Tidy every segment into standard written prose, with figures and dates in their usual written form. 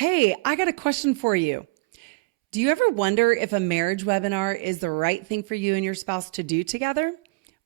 Hey, I got a question for you. Do you ever wonder if a marriage webinar is the right thing for you and your spouse to do together?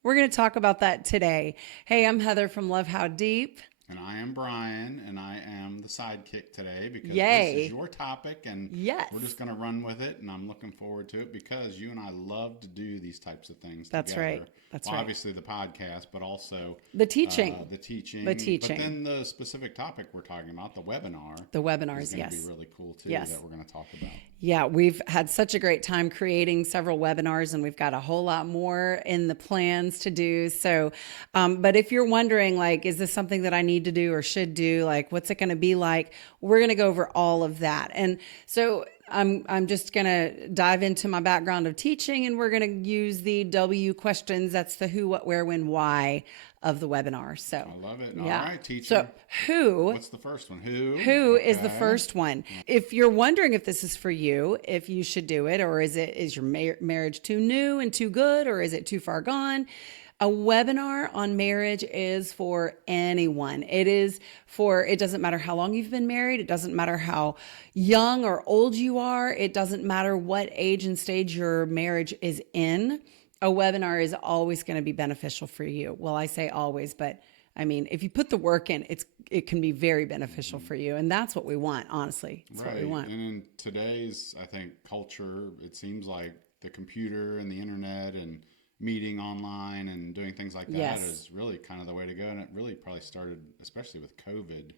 We're going to talk about that today. Hey, I'm Heather from Love How Deep. And I am Brian, and I am the sidekick today because this is Yay. your topic, and Yes, we're just going to run with it. And I'm looking forward to it because you and I love to do these types of things that's right. together. That's Well, right. obviously the podcast, but also The teaching. the The teaching. But teaching. then the specific topic we're talking about, the webinar, The is webinars, going to be yes. really cool too. Yes. That we're going to talk about. Yeah, we've had such a great time creating several webinars, and we've got a whole lot more in the plans to do. So, but if you're wondering, like, is this something that I need to do or should do? Like, what's it going to be like? We're going to go over all of that. And so I'm just going to dive into my background of teaching, and we're going to use the W questions. That's the who, what, where, when, why of the webinar. So I love it. yeah. All right, teacher. So who What's the first one? Who? who is the Okay. first one? If you're wondering if this is for you, if you should do it, or is your marriage too new and too good, or is it too far gone? A webinar on marriage is for anyone. It doesn't matter how long you've been married. It doesn't matter how young or old you are. It doesn't matter what age and stage your marriage is in. A webinar is always going to be beneficial for you. Well, I say always, but I mean, if you put the work in, it can be very beneficial for you. And that's what we want, honestly. That's what we want. And in today's, I think, culture, it seems like the computer and the internet and meeting online and doing things like that Yes. is really kind of the way to go. And it really probably started, especially with COVID,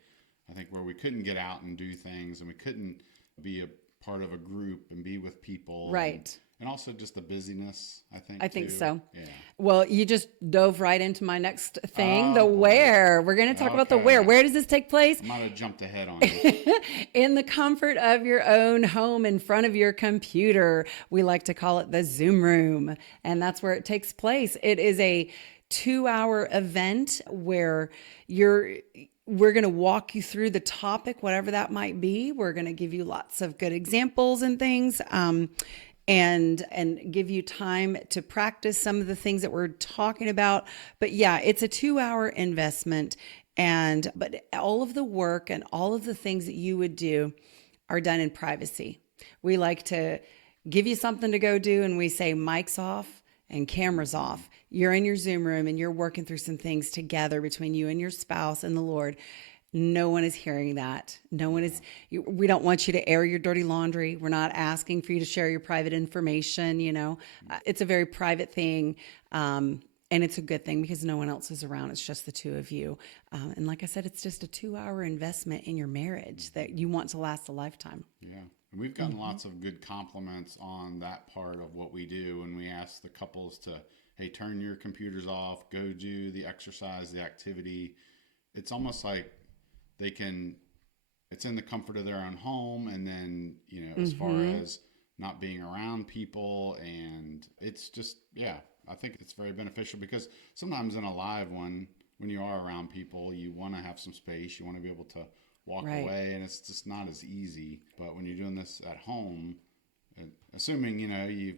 I think, where we couldn't get out and do things and we couldn't be a part of a group and be with people. Right. And also just the busyness, I think. I think too. so. Yeah. Well, you just dove right into my next thing, the Oh, boy. where. We're going to talk about the where. Okay. Where does this take place? I might have jumped ahead on you. In the comfort of your own home in front of your computer. We like to call it the Zoom room, and that's where it takes place. It is a 2-hour event where we're going to walk you through the topic, whatever that might be. We're going to give you lots of good examples and things. And give you time to practice some of the things that we're talking about. But yeah, it's a 2-hour investment. But all of the work and all of the things that you would do are done in privacy. We like to give you something to go do, and we say mics off and cameras off. You're in your Zoom room and you're working through some things together between you and your spouse and the Lord. No one is hearing that. We don't want you to air your dirty laundry. We're not asking for you to share your private information. It's a very private thing. And it's a good thing because no one else is around. It's just the two of you. And like I said, it's just a 2-hour investment in your marriage that you want to last a lifetime. Yeah. And we've gotten lots of good compliments on that part of what we do. And we ask the couples to, hey, turn your computers off, go do the exercise, the activity. It's almost like it's in the comfort of their own home. And then, as far as not being around people, and it's just, yeah, I think it's very beneficial because sometimes in a live one, when you are around people, you want to have some space, you want to be able to walk Right. away, and it's just not as easy. But when you're doing this at home, assuming, you've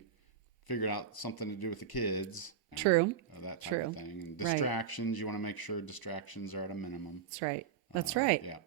figured out something to do with the kids, True. that type True. of thing. And Right. distractions, you want to make sure distractions are at a minimum. That's right. That's right. Yeah.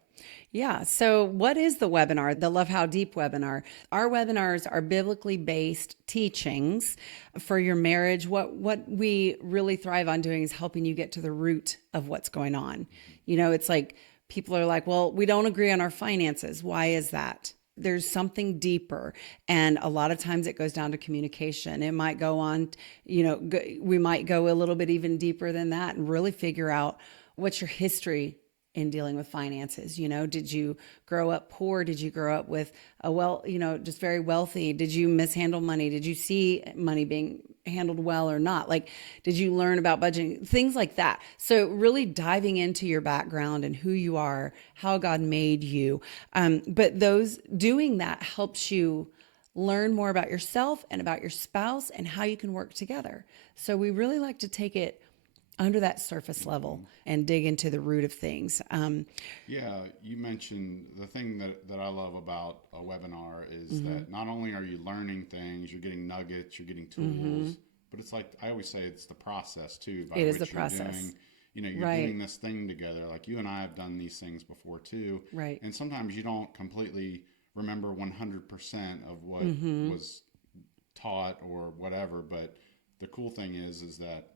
Yeah. So, what is the webinar? The Love How Deep webinar. Our webinars are biblically based teachings for your marriage. What we really thrive on doing is helping you get to the root of what's going on. It's like people are like, well, we don't agree on our finances. Why is that? There's something deeper. And a lot of times it goes down to communication. It might go on, we might go a little bit even deeper than that and really figure out what's your history in dealing with finances. Did you grow up poor? Did you grow up with just very wealthy? Did you mishandle money? Did you see money being handled well or not? Like, did you learn about budgeting? Things like that. So really diving into your background and who you are, how God made you. But doing that helps you learn more about yourself and about your spouse and how you can work together. So we really like to take it under that surface level and dig into the root of things. Yeah, you mentioned the thing that I love about a webinar is that not only are you learning things, you're getting nuggets, you're getting tools, but it's like I always say, it's the process too by It is which the you're process. doing you're Right. doing this thing together. Like you and I have done these things before too. Right. And sometimes you don't completely remember 100% of what was taught or whatever. But the cool thing is that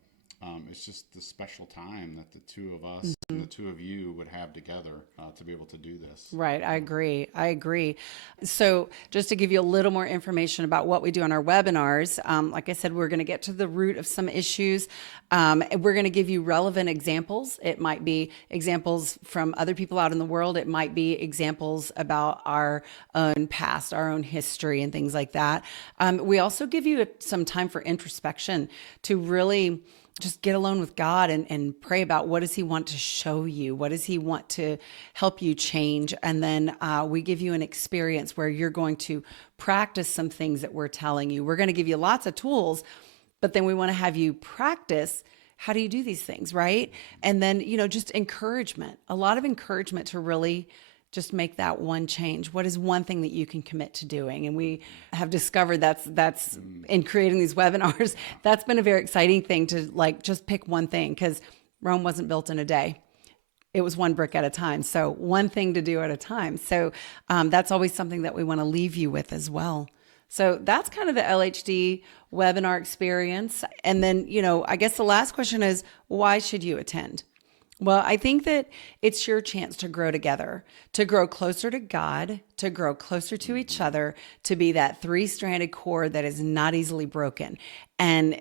it's just the special time that the two of us and the two of you would have together to be able to do this. Right. I agree. I agree. So, just to give you a little more information about what we do on our webinars, like I said, we're going to get to the root of some issues. We're going to give you relevant examples. It might be examples from other people out in the world. It might be examples about our own past, our own history, and things like that. We also give you some time for introspection to really just get alone with God and pray about what does he want to show you? What does he want to help you change? And then we give you an experience where you're going to practice some things that we're telling you. We're going to give you lots of tools, but then we want to have you practice. How do you do these things, right? And then, just encouragement, a lot of encouragement to really just make that one change. What is one thing that you can commit to doing? And we have discovered that's in creating these webinars, that's been a very exciting thing to just pick one thing, because Rome wasn't built in a day. It was one brick at a time. So one thing to do at a time. So that's always something that we want to leave you with as well. So that's kind of the LHD webinar experience. And then, I guess the last question is, why should you attend? Well, I think that it's your chance to grow together, to grow closer to God, to grow closer to each other, to be that three-stranded cord that is not easily broken. And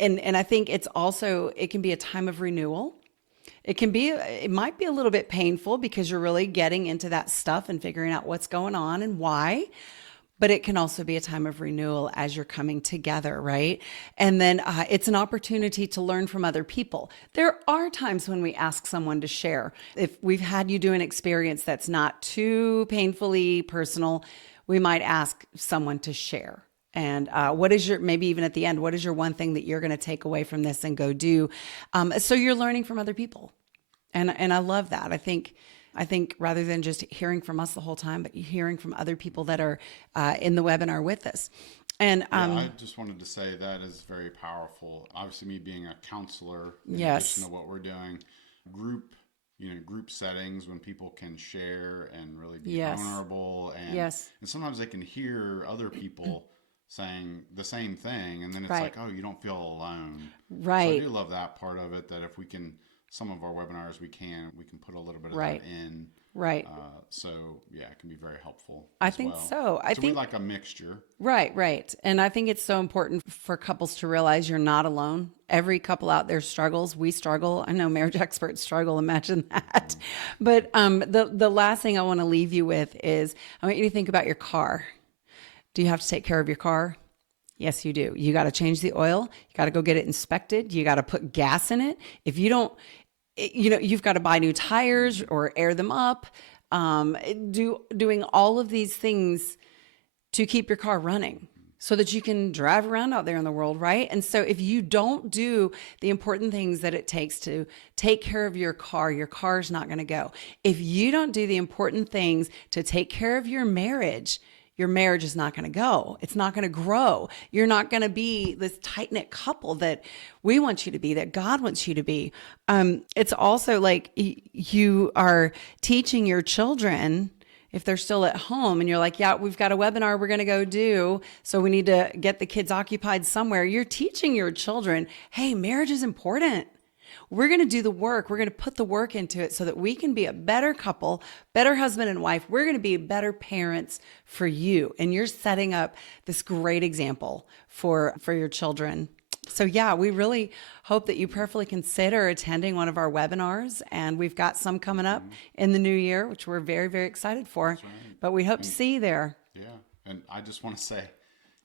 I think it can be a time of renewal. It might be a little bit painful because you're really getting into that stuff and figuring out what's going on and why. But it can also be a time of renewal as you're coming together, right? And then it's an opportunity to learn from other people. There are times when we ask someone to share. If we've had you do an experience that's not too painfully personal, we might ask someone to share. And maybe even at the end, what is your one thing that you're going to take away from this and go do? So you're learning from other people. And I love that. I think rather than just hearing from us the whole time, but hearing from other people that are in the webinar with us. And I just wanted to say that is very powerful. Obviously, me being a counselor, in addition to what we're doing, group settings when people can share and really be vulnerable, and sometimes they can hear other people saying the same thing, and then it's like, oh, you don't feel alone. Right. So I do love that part of it. That if we can. Some of our webinars we can put a little bit of that in. Right. It can be very helpful. I think so. I think we like a mixture. Right. And I think it's so important for couples to realize you're not alone. Every couple out there struggles. We struggle. I know marriage experts struggle. Imagine that. But the last thing I want to leave you with is I want you to think about your car. Do you have to take care of your car? Yes, you do. You got to change the oil. You got to go get it inspected. You got to put gas in it. If you don't, you've got to buy new tires or air them up, doing all of these things to keep your car running so that you can drive around out there in the world, right? And so if you don't do the important things that it takes to take care of your car's not going to go. If you don't do the important things to take care of your marriage is not going to go. It's not going to grow. You're not going to be this tight-knit couple that we want you to be, that God wants you to be. It's also like you are teaching your children, if they're still at home and you're like, yeah, we've got a webinar we're going to go do, so we need to get the kids occupied somewhere. You're teaching your children, hey, marriage is important. We're going to do the work. We're going to put the work into it so that we can be a better couple, better husband and wife. We're going to be better parents for you. And you're setting up this great example for your children. So yeah, we really hope that you prayerfully consider attending one of our webinars. And we've got some coming up in the new year, which we're very, very excited for. Right. But we hope to see you there. Yeah. And I just want to say,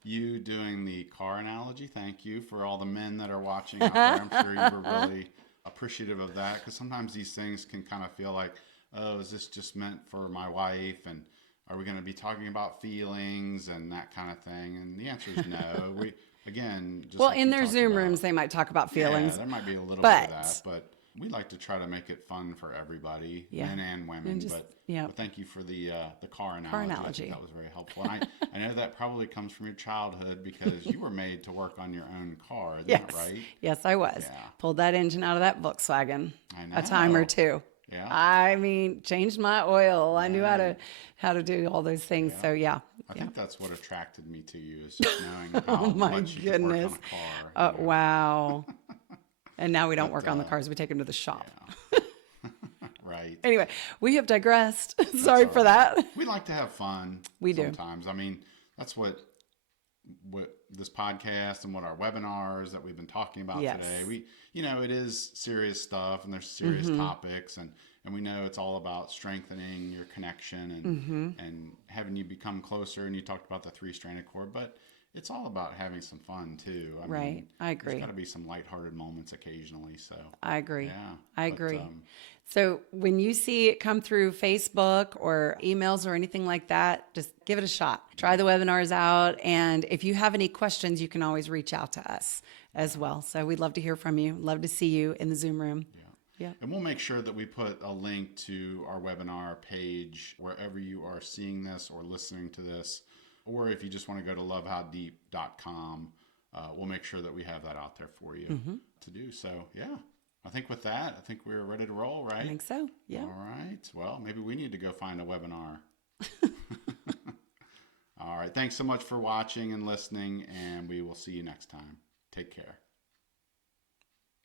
you doing the car analogy, thank you. For all the men that are watching out there, I'm sure you were really appreciative of that, because sometimes these things can kind of feel like, oh, is this just meant for my wife, and are we going to be talking about feelings and that kind of thing? And the answer is no. We again, just in their Zoom rooms they might talk about feelings. Yeah, there might be a little bit of that, but we like to try to make it fun for everybody, Yeah. men and women. And just, but thank you for the car analogy. Car I analogy. think that was very helpful. And I know that probably comes from your childhood because you were made to work on your own car. Isn't that right? Yes, I was. Yeah. Pulled that engine out of that Volkswagen I know. a time or two. Yeah. I mean, changed my oil. I knew how to do all those things. Yeah. So yeah. I think that's what attracted me to you is just knowing how My much you could work goodness. on a car. Wow. And now we don't work on the cars. We take them to the shop. Yeah. Right. Anyway, we have digressed. Sorry for that. We like to have fun. We do. Sometimes. I mean, that's what this podcast and what our webinars that we've been talking about today. It is serious stuff and there's serious topics and we know it's all about strengthening your connection and having you become closer. And you talked about the 3-stranded cord, but it's all about having some fun too. I mean, I agree. There's got to be some lighthearted moments occasionally. So I agree. Yeah, I agree. So when you see it come through Facebook or emails or anything like that, just give it a shot. Try the webinars out. And if you have any questions, you can always reach out to us as well. So we'd love to hear from you. Love to see you in the Zoom room. Yeah. And we'll make sure that we put a link to our webinar page wherever you are seeing this or listening to this. Or if you just want to go to lovehowdeep.com, we'll make sure that we have that out there for you to do. So, yeah, I think with that, I think we're ready to roll, right? I think so, yeah. All right. Well, maybe we need to go find a webinar. All right. Thanks so much for watching and listening, and we will see you next time. Take care.